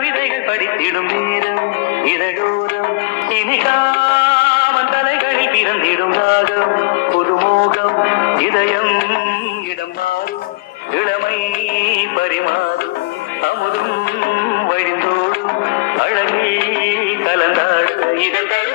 கவிதைகள் படித்திடும் நேரம் இதழோரம் இனிகாமன் தலைகளில் பிறந்திடும் ராகம் புதுமோகம் இதயம் இடம் மாறும் இளமை பரிமாறும் அமுதும் வழிந்தோடும் அழகில் கலந்தாடு இதழ்கள்